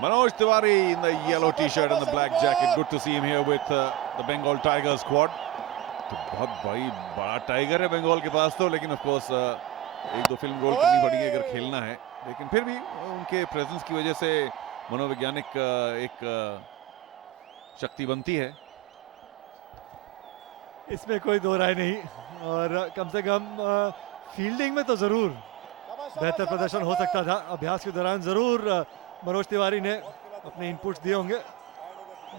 Manoj Tiwari in the yellow t-shirt and the black jacket. Good to see him here with the Bengal Tiger squad. तो बहुत बड़ा tiger है बंगाल के पास तो, लेकिन ऑफ कोर्स एक दो फिल्म रोल करनी पड़ेगी अगर खेलना है, लेकिन फिर भी उनके प्रेजेंस की वजह से मनोवैज्ञानिक एक शक्ति बनती है, इसमें कोई दो राय नहीं। और कम से कम फील्डिंग में तो जरूर बेहतर प्रदर्शन हो सकता था। अभ्यास के दौरान जरूर मनोज तिवारी ने अपने इनपुट्स दिए होंगे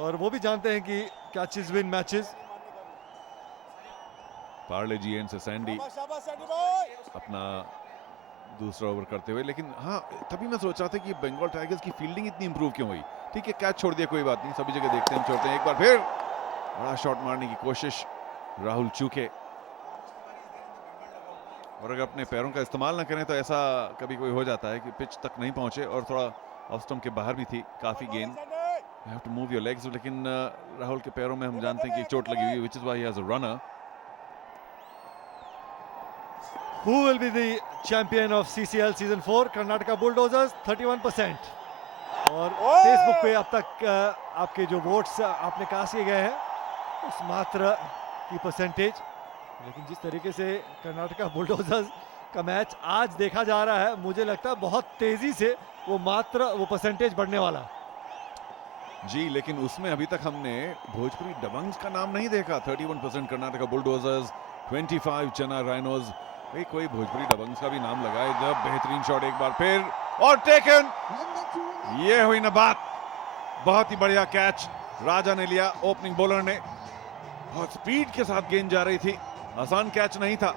और वो भी जानते हैं कि catches win matches. Parle G end से सैंडी अपना दूसरा ओवर करते हुए, लेकिन हाँ तभी मैं सोच रहा था कि बंगाल टाइगर्स की फील्डिंग इतनी इंप्रूव क्यों हुई। ठीक है कैच छोड़ दिया, कोई बात नहीं, सभी जगह देखते हैं छोड़ते हैं। एक बार फिर बड़ा शॉट मारने की कोशिश राहुल चूके, और अगर अपने पैरों का इस्तेमाल ना करें तो ऐसा कभी कोई हो जाता है कि पिच तक नहीं पहुंचे और थोड़ा ऑफ स्टंप के बाहर भी थी काफी गेंद। You have to move your legs, लेकिन राहुल के पैरों में हम जानते हैं कि चोट लगी हुई है, which is why he has a runner. Who will be the champion of CCL season 4? Karnataka bulldozers 31%। और फेसबुक पे अब तक आपके जो वोट्स आपने कास्ट किए गए हैं उस मात्र की परसेंटेज, लेकिन जिस तरीके से कर्नाटका बुलडोजर्स का मैच आज देखा जा रहा है, मुझे लगता है बहुत तेजी से वो परसेंटेज बढ़ने वाला जी। लेकिन उसमें अभी तक हमने भोजपुरी दबंग्स का नाम नहीं देखा। 31% कर्नाटका बुलडोजर्स, 25 चेन्नई राइनोज। भाई कोई भोजपुरी दबंग्स का भी नाम लगाए जब। बेहतरीन शॉट एक बार फिर और टेकन, ये हुई ना बात। बहुत ही बढ़िया कैच राजा ने लिया, ओपनिंग बॉलर ने। बहुत स्पीड के साथ गेंद जा रही थी, आसान कैच नहीं था,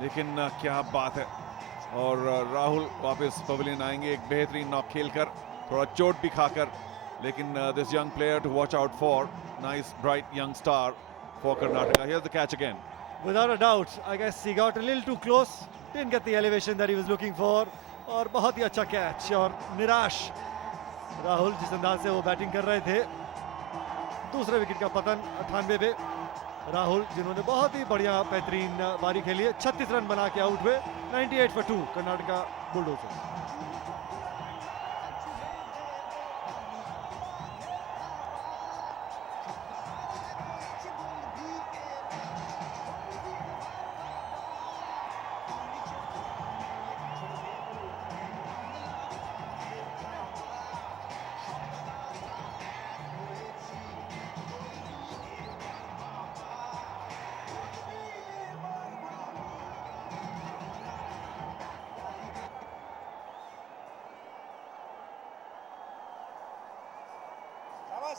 लेकिन क्या बात है। और राहुल वापस पवेलियन आएंगे एक बेहतरीन नॉक खेलकर, थोड़ा चोट भी खाकर, लेकिन this young player to watch out for. Nice bright young star for Karnataka. Here the catch again. Without a doubt, I guess he got a little too close, didn't get the elevation that he was looking for, और बहुत ही अच्छा catch. और निराश राहुल जिस अंदाज से वो batting कर रहे थे, दूसरे विकेट का पतन 98 पे। राहुल जिन्होंने बहुत ही बढ़िया बेहतरीन बारी खेली है, 36 रन बना के आउट हुए। 98 for 2 कर्नाटका बुलडोजर्स।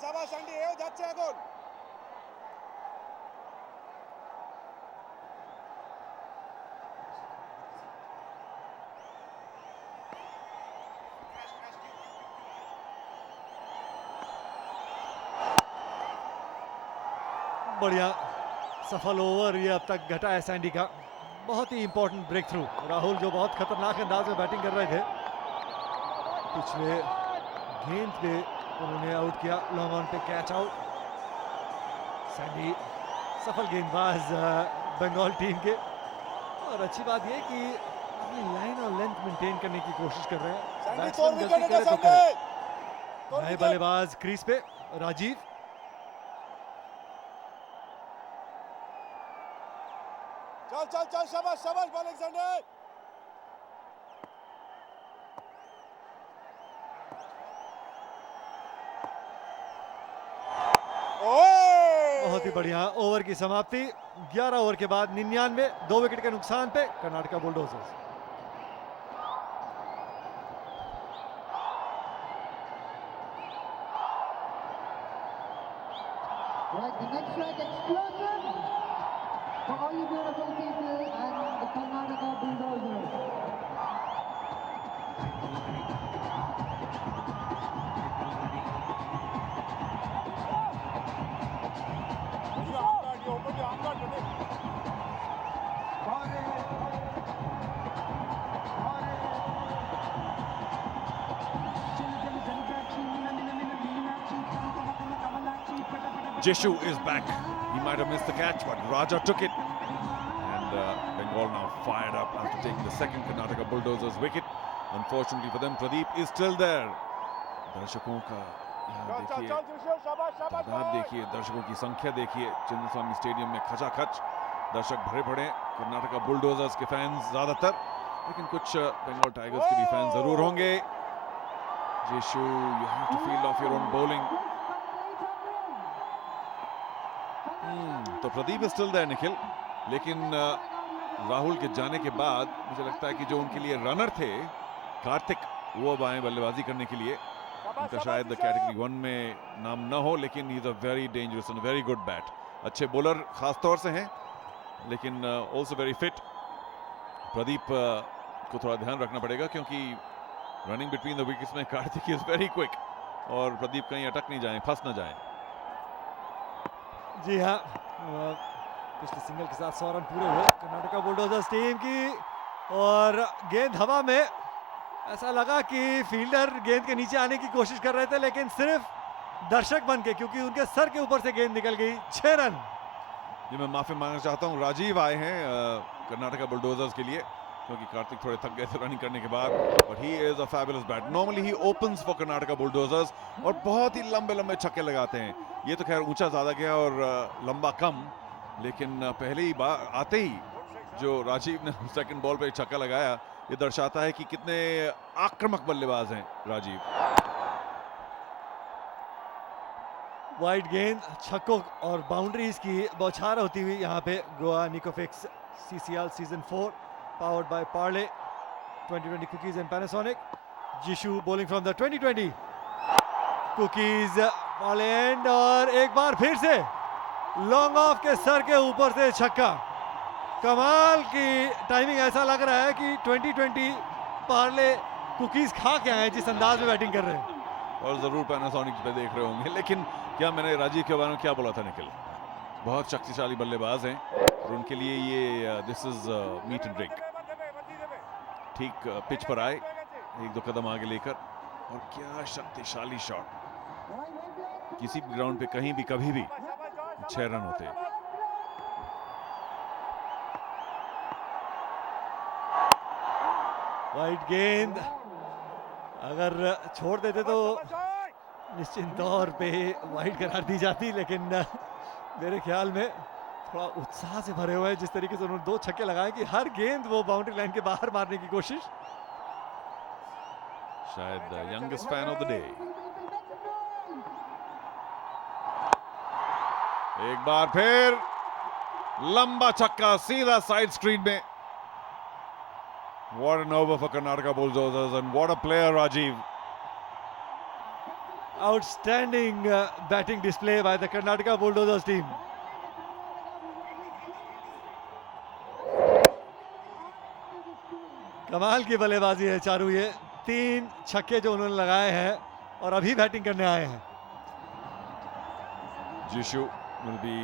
সাবাস আন্ডি, এও যাচ্ছে এখন। बढ़िया सफल ओवर ये अब तक घटा है सैंडी का। बहुत ही इंपॉर्टेंट ब्रेक थ्रू। राहुल जो बहुत खतरनाक अंदाज में बैटिंग कर रहे थे, पिछले गेंद पे उन्होंने आउट किया, लॉन्ग ऑन पे कैच आउट। सैंडी सफल गेंदबाज बंगाल टीम के, और अच्छी बात ये कि अपनी लाइन और लेंथ मेंटेन करने की कोशिश कर रहे हैं। बैट्समैन गलती करे तो करे। नए बल्लेबाज क्रीज पे राजीव। चल चल चल, शाबाश शाबाश बॉल अलेक्जेंडर। बहुत ही बढ़िया ओवर की समाप्ति। 11 ओवर के बाद 99, 2 विकेट के नुकसान पे Karnataka bulldozers. Right, the next track explosion for all you beautiful people and the Karnataka Bulldozers. Jishu is back. He might have missed the catch, but Raja took it. And Bengal now fired up after taking the second Karnataka Bulldozers wicket. Unfortunately for them, Pradeep is still there. दर्शकों का यहाँ चल चल देखिए, चल जिशु शाबाश शाबाश तादाद देखिए, दर्शकों की संख्या देखिए। चिन्नस्वामी स्टेडियम में खचाखच दर्शक भरे पड़े। कर्नाटका बुलडोजर्स के फैंस ज्यादातर, लेकिन कुछ बंगाल टाइगर्स के भी फैंस जरूर होंगे। Jishu, you have to field of your own bowling. तो Pradeep is still there Nikhil, लेकिन राहुल के जाने के बाद मुझे लगता है कि जो उनके लिए रनर थे कार्तिक, वो अब आए बल्लेबाजी करने के लिए। उनका शायद कैटेगरी 1 में नाम ना हो, लेकिन he is a very dangerous and very good bat. अच्छे बॉलर खास तौर से हैं, लेकिन ऑल्सो वेरी फिट। प्रदीप को थोड़ा ध्यान रखना पड़ेगा, क्योंकि रनिंग बिटवीन द विकेट्स में कार्तिक इज वेरी क्विक, और प्रदीप कहीं अटक नहीं जाए, फंस ना जाए। जी हाँ, पिछले सिंगल के साथ 100 रन पूरे हुए कर्नाटका बुलडोजर्स टीम की, और गेंद हवा में ऐसा लगा कि फील्डर गेंद के नीचे आने की कोशिश कर रहे थे, लेकिन सिर्फ दर्शक बन के, क्योंकि उनके सर के ऊपर से गेंद निकल गई। 6 रन। जी, मैं माफी मांगना चाहता हूँ, राजीव आए हैं कर्नाटका बुलडोजर्स के लिए, क्योंकि कार्तिक थोड़े थक गए थे रनिंग करने के बाद। But he is a fabulous bat. Normally he opens for Karnataka bulldozers, और बहुत ही लंबे लंबे छक्के लगाते हैं। ये तो खैर ऊंचा ज्यादा गया और लंबा कम, लेकिन पहले ही बार आते ही जो राजीव ने सेकंड बॉल पे छक्का लगाया, ये दर्शाता है कि कितने आक्रामक बल्लेबाज हैं राजीव। वाइड गेंद, छक्कों और बाउंड्रीज की बौछार होती हुई यहाँ पे Goa Nicofix CCL season 4 powered by Parle 2020 cookies and Panasonic. Jishu bowling from the 2020 cookies वाले एंड, और एक बार फिर से लॉन्ग ऑफ के सर के ऊपर से छक्का। कमाल की टाइमिंग, ऐसा लग रहा है कि 2020 पार्ले कुकीज खा के आए जिस अंदाज में बैटिंग कर रहे हैं। और जरूर पैनासोनिक पे देख रहे होंगे, लेकिन क्या मैंने राजीव के बारे में क्या बोला था निखिल? बहुत शक्तिशाली बल्लेबाज हैं, और उनके लिए ये this is meat and drink. ठीक पिच पर आए, एक दो कदम आगे लेकर, और क्या शक्तिशाली शॉट। किसी भी ग्राउंड पे कहीं भी कभी भी 6 रन होते। वाइड गेंद अगर छोड़ देते तो निश्चित तौर पे वाइड करार दी जाती, लेकिन मेरे ख्याल में थोड़ा उत्साह से भरे हुए हैं जिस तरीके से उन्होंने 2 छक्के लगाए कि हर गेंद वो बाउंड्री लाइन के बाहर मारने की कोशिश। शायद youngest fan of the day. एक बार फिर लंबा छक्का सीधा साइड स्क्रीन में। What an over for Karnataka Bulldozers, and what a player Rajiv. Outstanding batting display by the Karnataka Bulldozers team. कमाल की बल्लेबाजी है चारू, ये 3 छक्के जो उन्होंने लगाए हैं और अभी बैटिंग करने आए हैं। Jishu will be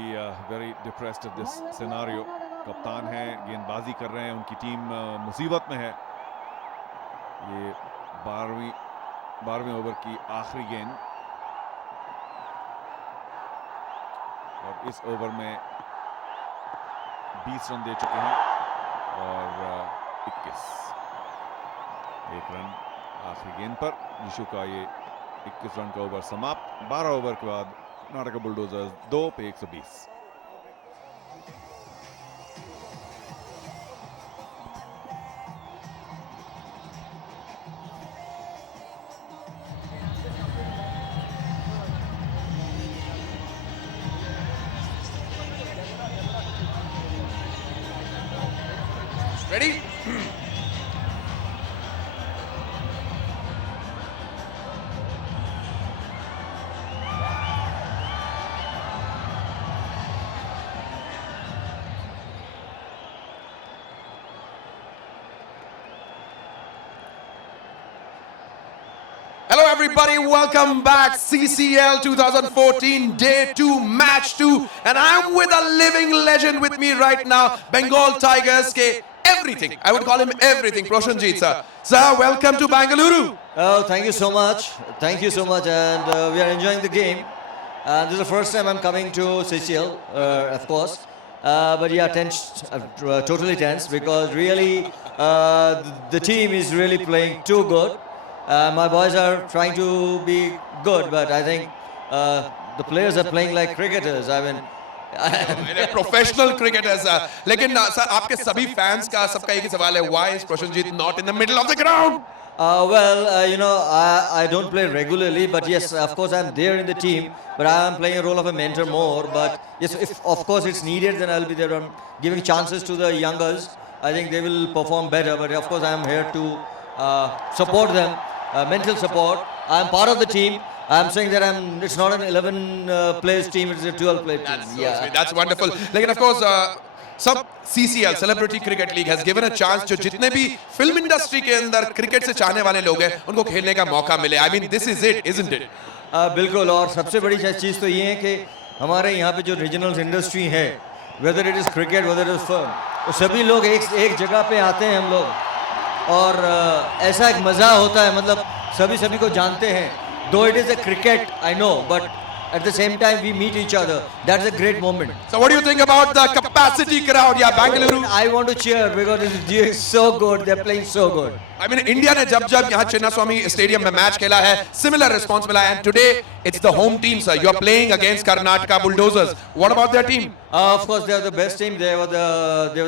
very depressed at this scenario. कप्तान है, गेंदबाजी कर रहे हैं, उनकी टीम मुसीबत में है। ये 12वें ओवर की आखिरी गेंद, और इस ओवर में 20 रन दे चुके हैं, और 21 एक रन आखिरी गेंद पर। जिशु का ये 21 रन का ओवर समाप्त। 12 ओवर के बाद कर्नाटका बुलडोजर्स 2 पे 120। Ready? Hello everybody, welcome back. CCL 2014 Day 2 Match 2, and I'm with a living legend with me right now, Bengal Tigers ke everything. I would call him everything. Proshanjit sir. Sir, welcome to Bangalore. Oh, thank you so much. Thank you so much, and we are enjoying the game. This is the first time I'm coming to CCL, of course. But yeah, tensed, totally tense, because really the team is really playing too good. My boys are trying to be good, but I think the players are playing like cricketers. I mean, professional cricketers लेकिन sir आपके सभी fans का सबका एक ही सवाल है why is Prashanjit not in the middle of the ground You know, I don't play regularly, but yes, of course, I'm there in the team. But I am playing a role of a mentor more. But yes, if of course it's needed, then I'll be there on giving chances to the youngers. I think they will perform better. But of course, I'm here to support them, mental support. I'm part of the team. I'm saying that it's not an 11 players team, it's a 12 player team. That's wonderful. लेकिन of course सब CCL celebrity cricket league has given a chance जो जितने भी film industry के अंदर cricket से चाहने वाले लोग हैं उनको खेलने का मौका मिले I mean this is it isn't it बिल्कुल और सबसे बड़ी चीज़ तो ये है कि हमारे यहाँ पे जो रीजनल इंडस्ट्री है whether it is cricket whether it is film तो सभी लोग एक जगह पे आते हैं हम लोग और ऐसा एक मज़ा होता है मतलब सभी को जानते हैं दो it is a cricket I know but at the same time we meet each other. That's a great moment. So what do you think about the capacity crowd? Yeah, Bengaluru. I want to cheer because it's doing so good. They're playing so good. I mean, India ने जब यहाँ Chinnaswamy stadium में match खेला है, similar response मिला है. And today it's the home team, sir. You are playing against Karnataka Bulldozers. What about their team? Of course, they are the best team. They were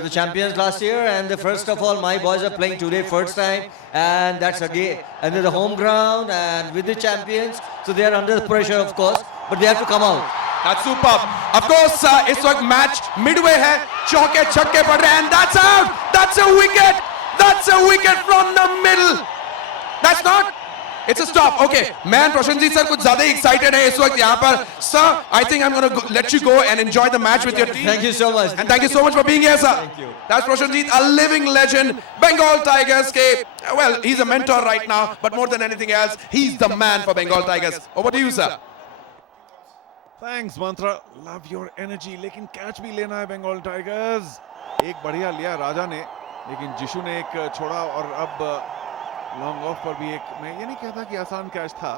the champions last year. And first of all, my boys are playing today first time. And that's again under the home ground and with the champions. So they are under the pressure, of course. But they have to come out. That's superb. Of course, इस वक्त match midway है, चौके छक्के पड़ रहे हैं, and that's out. That's a wicket. That's a wicket from the middle. That's not. It's a stop. Okay, man, Prashanjit sir कुछ ज़्यादा excited है इस वक्त यहाँ पर. Sir, I think I'm going to let you go and enjoy the match with your team. Thank you so much. And thank you so much for being here, sir. Thank you. That's Prashanjit, a living legend. Bengal Tigers. Well, he's a mentor right now, but more than anything else, he's the man for Bengal Tigers. Over to you, sir. Thanks Mantra love your energy लेकिन catch भी लेना है Bengal tigers एक बढ़िया लिया राजा ने लेकिन जिशु ने एक छोड़ा और अब लॉन्ग ऑफ पर भी एक मैं ये नहीं कहता कि आसान कैच था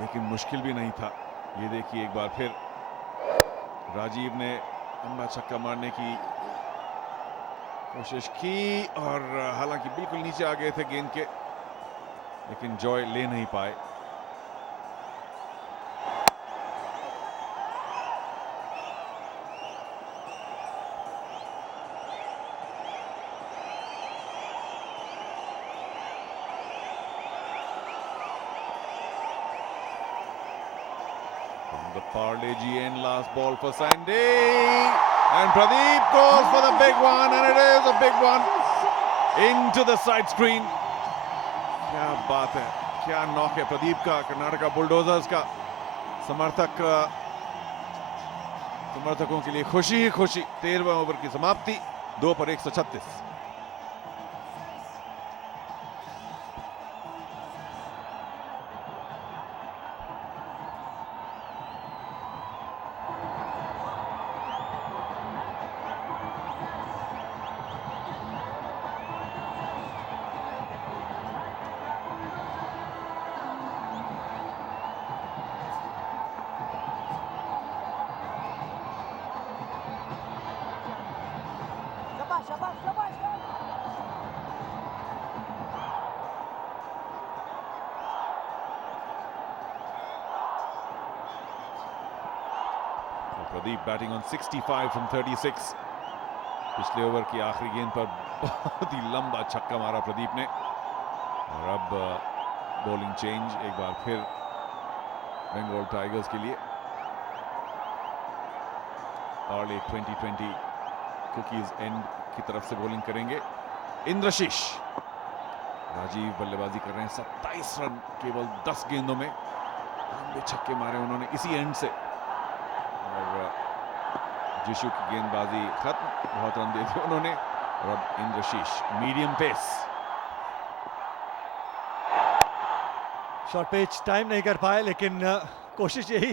लेकिन मुश्किल भी नहीं था ये देखिए एक बार फिर राजीव ने लंबा छक्का मारने की कोशिश की और हालांकि बिल्कुल नीचे आ गए थे गेंद के लेकिन जॉय ले नहीं पाए The Parle G and last ball for Sandy and Pradeep goes for the big one and it is a big one into the side screen. क्या बात है क्या नॉक है प्रदीप का कर्नाटका बुलडोजर्स का समर्थकों के लिए खुशी ही खुशी 13वें ओवर की समाप्ति 2 पर 136 प्रदीप बैटिंग ऑन 65 फ्रॉम 36 पिछले ओवर की आखिरी गेंद पर बहुत ही लंबा छक्का मारा प्रदीप ने और अब बॉलिंग चेंज एक बार फिर बंगाल टाइगर्स के लिए पार्ले 2020 कुकीज एंड की तरफ से बॉलिंग करेंगे इंद्रशीष राजीव बल्लेबाजी कर रहे हैं 27 रन केवल 10 गेंदों में लंबे छक्के मारे उन्होंने इसी एंड से और जिशु की गेंदबाजी खत्म बहुत रन दे दिए उन्होंने और अब Indrashish medium pace short pitch time नहीं कर पाए लेकिन कोशिश यही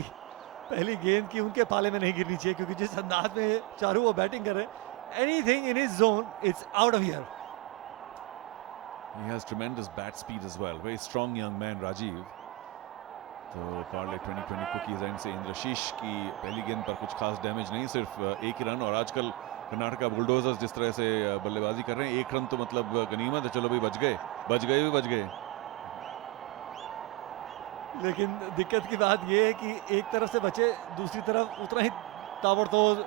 पहली गेंद की उनके पाले में नहीं गिरनी चाहिए क्योंकि जिस अंदाज में चारू वो बैटिंग कर रहे हैं anything in his zone it's out of here He has tremendous bat speed as well. Very strong young man Rajiv. तो पार्ले 2020 कुकीज एंड से इंद्रशीष की पहली गेंद पर कुछ खास डैमेज नहीं सिर्फ एक ही रन और आजकल कर्नाटका बुलडोजर्स जिस तरह से बल्लेबाजी कर रहे हैं, 1 रन तो मतलब गनीमत है। चलो भाई, बच गए। लेकिन दिक्कत की बात यह है कि एक तरफ से बचे, दूसरी तरफ उतना ही ताबड़तोड़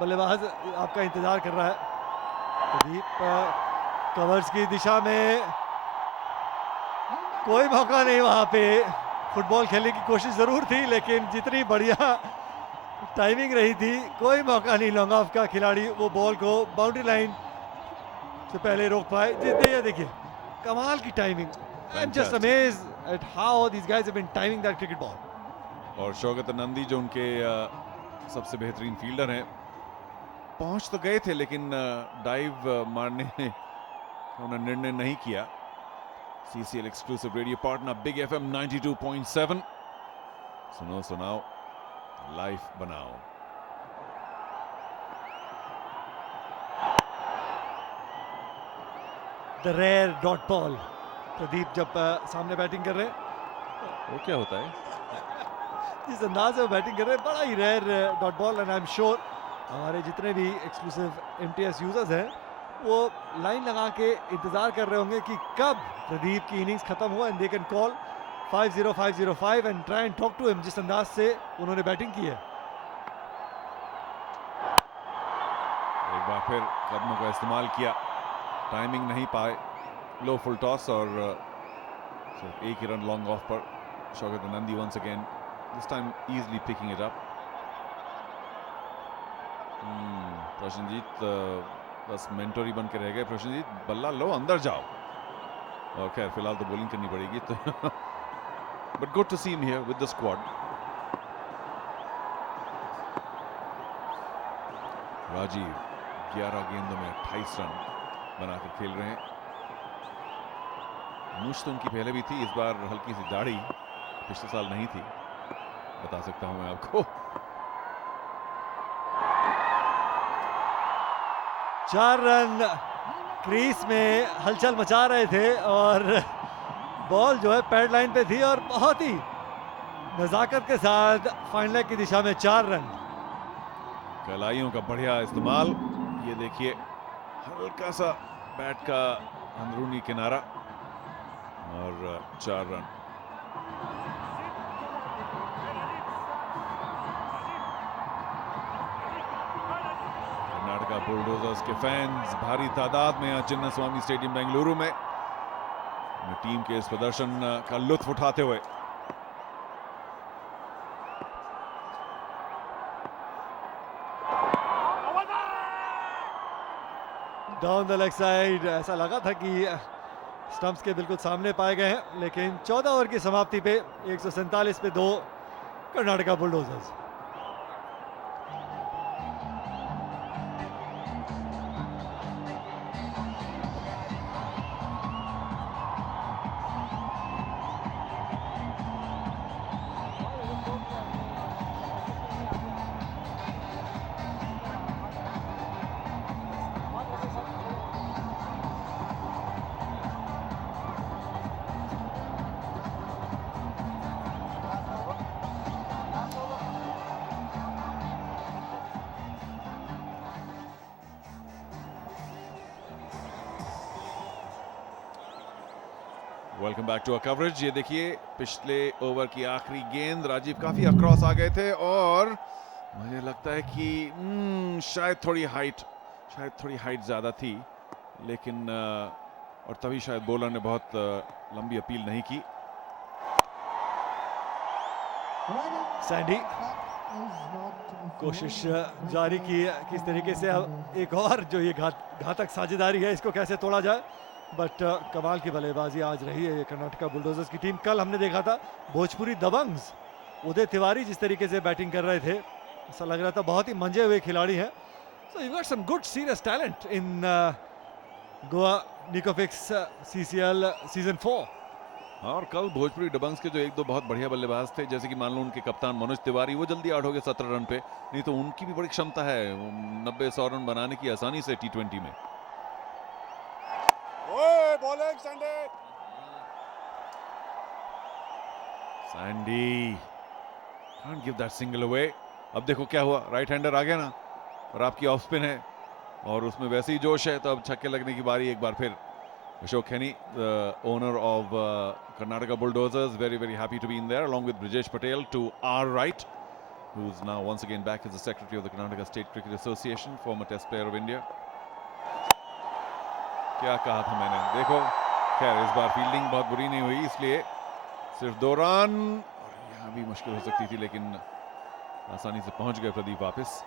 बल्लेबाज आपका इंतजार कर रहा है। प्रदीप कवर्स की दिशा में, कोई मौका नहीं वहां पे। फुटबॉल खेलने की कोशिश जरूर थी, लेकिन जितनी बढ़िया टाइमिंग रही थी, कोई मौका नहीं लॉन्ग ऑफ का खिलाड़ी वो बॉल को बाउंड्री लाइन से पहले रोक पाए। देखिए कमाल की timing. I am just amazed at how these guys have been timing that cricket ball. और शौकत नंदी जो उनके सबसे बेहतरीन फील्डर हैं, पहुंच तो गए थे लेकिन डाइव मारने उन्होंने निर्णय नहीं किया। CCL exclusive radio partner big FM 92.7। सुनो सुनाओ, लाइफ बनाओ। The rare dot ball. Pradeep जब सामने बैटिंग कर रहे हैं, वो क्या होता है? जिस अंदाज से बैटिंग कर रहे हैं, बड़ा ही rare dot ball. And I am sure हमारे जितने भी एक्सक्लूसिव MTS यूजर्स हैं, वो लाइन लगा के इंतजार कर रहे होंगे कि कब प्रदीप की इनिंग्स खत्म हो and they can call 50505 and try and talk to him, जिस अंदाज से उन्होंने बैटिंग की है। एक बार फिर कदमों का इस्तेमाल किया, टाइमिंग नहीं पाए। लो फुल टॉस और सिर्फ एक ही रन लॉन्ग ऑफ पर Shaukat Nandi once again, this time easily picking it up. Prasenjit बस मेंटोरी बन के रह गए। प्रश्नजीत, बल्ला लो, अंदर जाओ। और खैर फिलहाल तो बॉलिंग करनी पड़ेगी तो but good to see him here with the squad. Rajiv 11 गेंदों में 28 रन बनाकर खेल रहे हैं। मूछ तो उनकी पहले भी थी, इस बार हल्की सी दाढ़ी, पिछले साल नहीं थी, बता सकता हूं मैं आपको। 4 रन क्रीज में हलचल मचा रहे थे और बॉल जो है पैड लाइन पे थी और बहुत ही नजाकत के साथ फाइनल लेग की दिशा में 4 रन। कलाइयों का बढ़िया इस्तेमाल। ये देखिए हल्का सा बैट का अंदरूनी किनारा और 4 रन। कर्नाटका बुलडोजर्स के फैंस भारी तादाद में यहाँ चिन्नास्वामी स्टेडियम बेंगलुरु में टीम के इस प्रदर्शन का लुत्फ उठाते हुए। डाउन द लेग साइड, ऐसा लगा था कि स्टंप्स के बिल्कुल सामने पाए गए हैं, लेकिन 14 ओवर की समाप्ति पे 147 पे 2 Karnataka bulldozers. Welcome back to our coverage. ये देखिए पिछले ओवर की आखिरी गेंद, राजीव काफी अक्रॉस आ गए थे और मुझे लगता है कि शायद थोड़ी हाइट ज्यादा थी, लेकिन और तभी शायद बॉलर ने बहुत लंबी अपील नहीं की। सैंडी कोशिश जारी की किस तरीके से अब एक और जो ये घातक साझेदारी है इसको कैसे तोड़ा जाए, बट कमाल की बल्लेबाजी आज रही है ये कर्नाटका बुलडोजर्स की टीम। कल हमने देखा था भोजपुरी दबंग्स उदय तिवारी जिस तरीके से बैटिंग कर रहे थे, ऐसा लग रहा था बहुत ही मंजे हुए खिलाड़ी हैं। So you got some good serious talent in Goa Nicofix CCL season 4। और कल भोजपुरी दबंग्स के जो 1-2 बहुत बढ़िया बल्लेबाज थे, जैसे कि मान लो उनके कप्तान मनोज तिवारी, वो जल्दी आउट हो गए 17 रन पे, नहीं तो उनकी भी बड़ी क्षमता है 90-100 रन बनाने की आसानी से T20 में। ओए bowling Sandy can't give that single away। अब देखो क्या हुआ, राइट हैंडर आ गया ना और आपकी ऑफ स्पिन है, और उसमें वैसे ही जोश है, तो अब छक्के लगने की बारी एक बार फिर. Ashok Kheni, the owner of Karnataka Bulldozers, very happy to be in there, along with Brijesh Patel to our right, who's now once again back as the secretary of the Karnataka State Cricket Association, former Test player of India. क्या कहा था मैंने, देखो. खैर इस बार fielding बहुत बुरी नहीं हुई, इसलिए सिर्फ 2 रन, और यहाँ भी मुश्किल हो सकती थी, लेकिन आसानी से पहुंच गए प्रदीप वापस.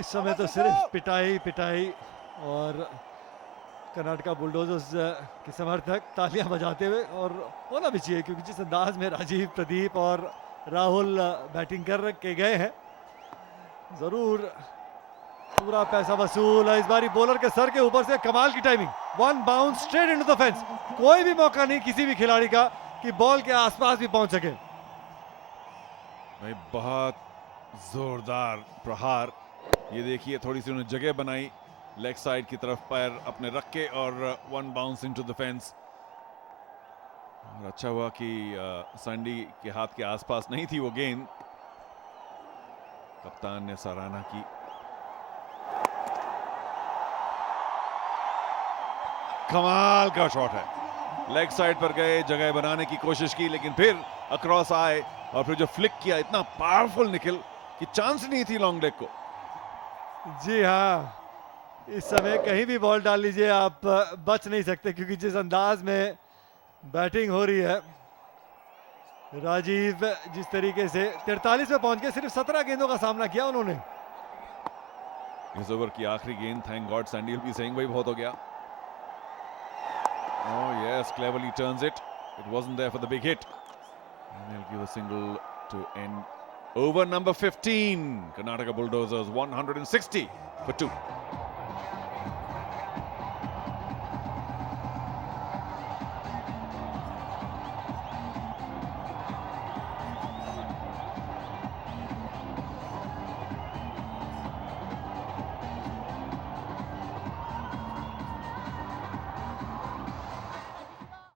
इस समय तो सिर्फ पिटाई और कर्नाटका बुलडोजर्स के समर्थक तालियां बजाते हुए, और होना भी चाहिए, क्योंकि जिस अंदाज में राजीव, प्रदीप और राहुल बैटिंग कर के गए हैं, जरूर पूरा पैसा वसूल है. इस बारी बॉलर के सर के ऊपर से कमाल की timing, 1 bounce straight into the fence. कोई भी मौका नहीं किसी भी खिलाड़ी का कि बॉल के आसपास भी पहुंच सके. भाई बहुत जोरदार प्रहार. ये देखिए, थोड़ी सी उन्होंने जगह बनाई लेग साइड की तरफ, पैर अपने रख के, और 1 बाउंस इनटू द फेंस. और अच्छा हुआ कि सैंडी के हाथ के आसपास नहीं थी वो गेंद. कप्तान ने सराहना की. कमाल का शॉट है, लेग साइड पर गए, जगह बनाने की कोशिश की, लेकिन फिर अक्रॉस आए, और फिर जो फ्लिक किया, इतना पावरफुल निकल कि चांस नहीं थी लॉन्ग लेग को. जी हाँ, इस समय कहीं भी बॉल डाल लीजिए, आप बच नहीं सकते, क्योंकि जिस अंदाज में बैटिंग हो रही है, राजीव जिस तरीके से 43 में पहुंच के सिर्फ 17 गेंदों का सामना किया उन्होंने. इस ओवर की आखिरी गेंद, thank God Sandy will be saying भाई बहुत हो गया. Oh yes, cleverly turns it. It wasn't there for the big hit. And they'll give a single to end over number 15. Karnataka Bulldozers 160 for 2.